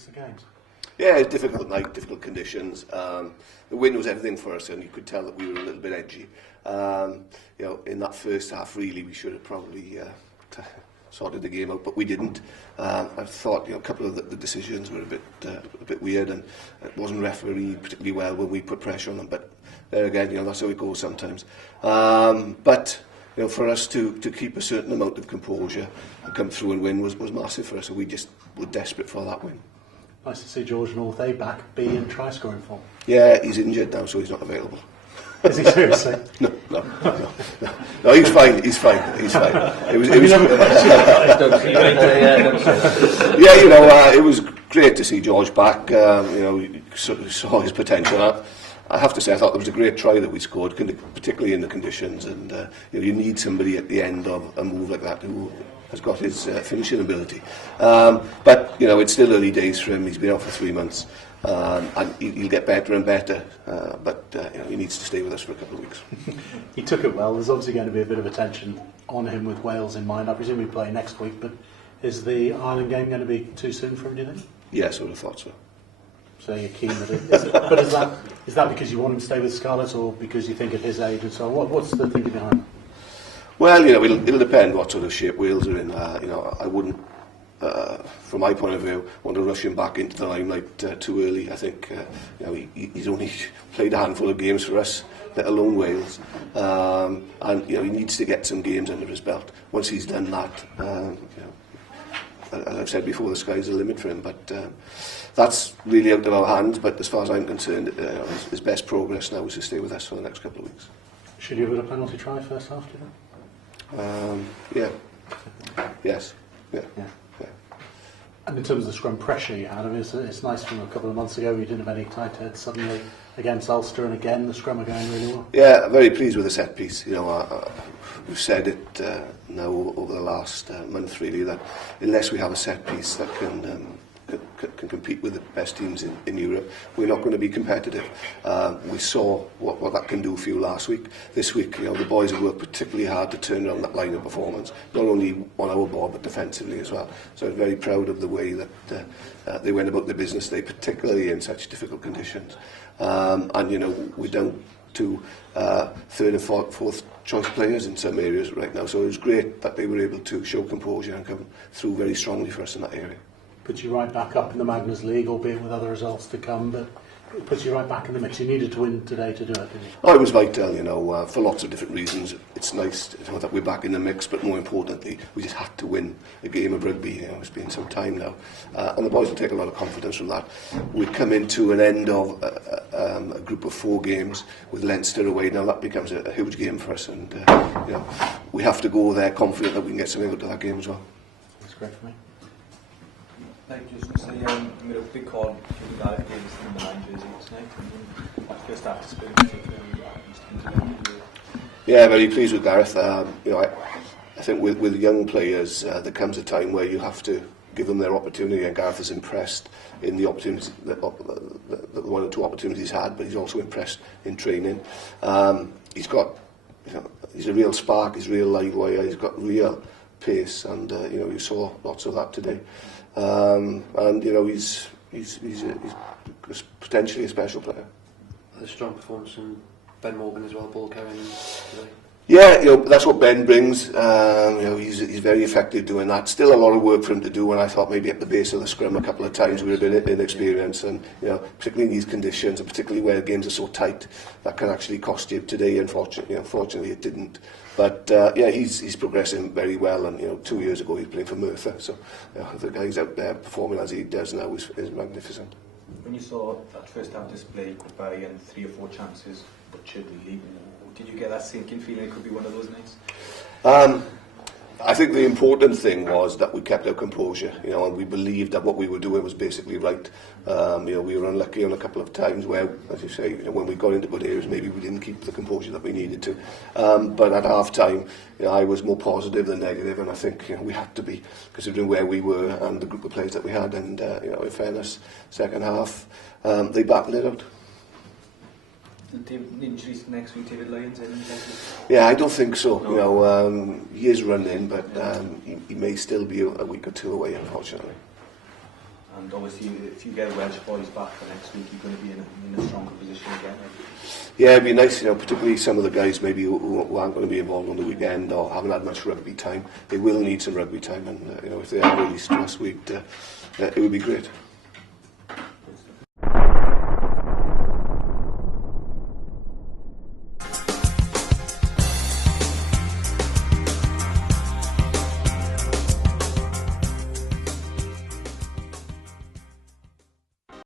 pace of games? Yeah, it's a difficult night, difficult conditions. The wind was everything for us, and you could tell that we were a little bit edgy. You know, in that first half, really, we should have probably sorted the game out, but we didn't. I thought, you know, a couple of the decisions were a bit weird, and it wasn't refereed particularly well when we put pressure on them. But there again, you know, that's how it goes sometimes. But you know, for us to keep a certain amount of composure and come through and win was massive for us, and we just were desperate for that win. Nice to see George North A back, B in try scoring form. Yeah, he's injured now, so he's not available. Is he seriously? No, he's fine. It was yeah, you know, it was great to see George back. You know, you sort of saw his potential. I have to say, I thought there was a great try that we scored, particularly in the conditions. And you know, you need somebody at the end of a move like that who has got his finishing ability. But you know, it's still early days for him. He's been out for 3 months. And he'll get better and better, but you know, he needs to stay with us for a couple of weeks. He took it well. There's obviously going to be a bit of attention on him with Wales in mind. I presume we play next week, but is the Ireland game going to be too soon for him, do you think? Yes, I would have thought so. So you're keen that it is. But is that because you want him to stay with Scarlett, or because you think at his age and so on? What's the thinking behind it? Well, you know, it'll depend what sort of shape Wales are in. You know, I wouldn't, from my point of view, want to rush him back into the limelight too early. I think you know, he's only played a handful of games for us, let alone Wales, and you know, he needs to get some games under his belt. Once he's done that, you know, as I've said before, the sky's the limit for him. But that's really out of our hands. But as far as I'm concerned, his best progress now is to stay with us for the next couple of weeks. Should you have had a penalty try first half, do you think? Yeah. Yes. Yeah. And in terms of the scrum pressure you had, I mean, it's nice from a couple of months ago you didn't have any tight heads. Suddenly against Ulster, and again the scrum are going really well. Yeah, very pleased with the set piece. You know, we've said it now over the last month really, that unless we have a set piece that can compete with the best teams in Europe, we're not going to be competitive. We saw what that can do for you last week. This week, you know, the boys have worked particularly hard to turn around that line of performance, not only on our board but defensively as well. So I'm very proud of the way that they went about their business today, particularly in such difficult conditions. And you know, we're down to third and fourth choice players in some areas right now. So it was great that they were able to show composure and come through very strongly for us in that area. Puts you right back up in the Magners League, albeit with other results to come, but it puts you right back in the mix. You needed to win today to do it, didn't you? Oh, it was vital, you know, for lots of different reasons. It's nice, you know, that we're back in the mix, but more importantly, we just had to win a game of rugby. You know, it's been some time now, and the boys will take a lot of confidence from that. We come into an end of a group of 4 games with Leinster away. Now that becomes a huge game for us, and you know, we have to go there confident that we can get something out of that game as well. That's great for me. Like just to say, made a big call giving Gareth Davis in the 9 jersey tonight, and that first half display particularly. Yeah, very pleased with Gareth. You know, I think with young players, there comes a time where you have to give them their opportunity, and Gareth is impressed in the opportunities, the 1 or 2 opportunities he's had, but he's also impressed in training. He's got, you know, he's a real spark, he's a real live wire, he's got real pace, and you know, you saw lots of that today. And you know, he's potentially a special player. A strong performance from Ben Morgan as well, ball carrying today. Yeah, you know, that's what Ben brings. You know, he's very effective doing that. Still a lot of work for him to do, and I thought maybe at the base of the scrum a couple of times we were a bit inexperienced, and you know, particularly in these conditions, and particularly where games are so tight, that can actually cost you today. Unfortunately, it didn't. But yeah, he's progressing very well, and you know, 2 years ago he was playing for Merthyr, so you know, the guy's out there performing as he does now is magnificent. When you saw that first half display, goodbye and 3 or 4 chances, but should we leave? Did you get that sinking feeling it could be one of those nights? I think the important thing was that we kept our composure, you know, and we believed that what we were doing was basically right. You know, we were unlucky on a couple of times where, as you say, you know, when we got into good areas, maybe we didn't keep the composure that we needed to. But at half time, you know, I was more positive than negative, and I think, you know, we had to be, considering where we were and the group of players that we had. And you know, in fairness, second half, they battled it out. Injuries next week, David Lyons in? Yeah, I don't think so. No. You know, he is running, but he may still be a week or 2 away, unfortunately. and obviously if you get Welsh boys back for next week, you're going to be in a stronger position again. Yeah, it'd be nice, particularly some of the guys maybe who aren't going to be involved on the weekend or haven't had much rugby time. They will need some rugby time, and if they are released to us, it would be great.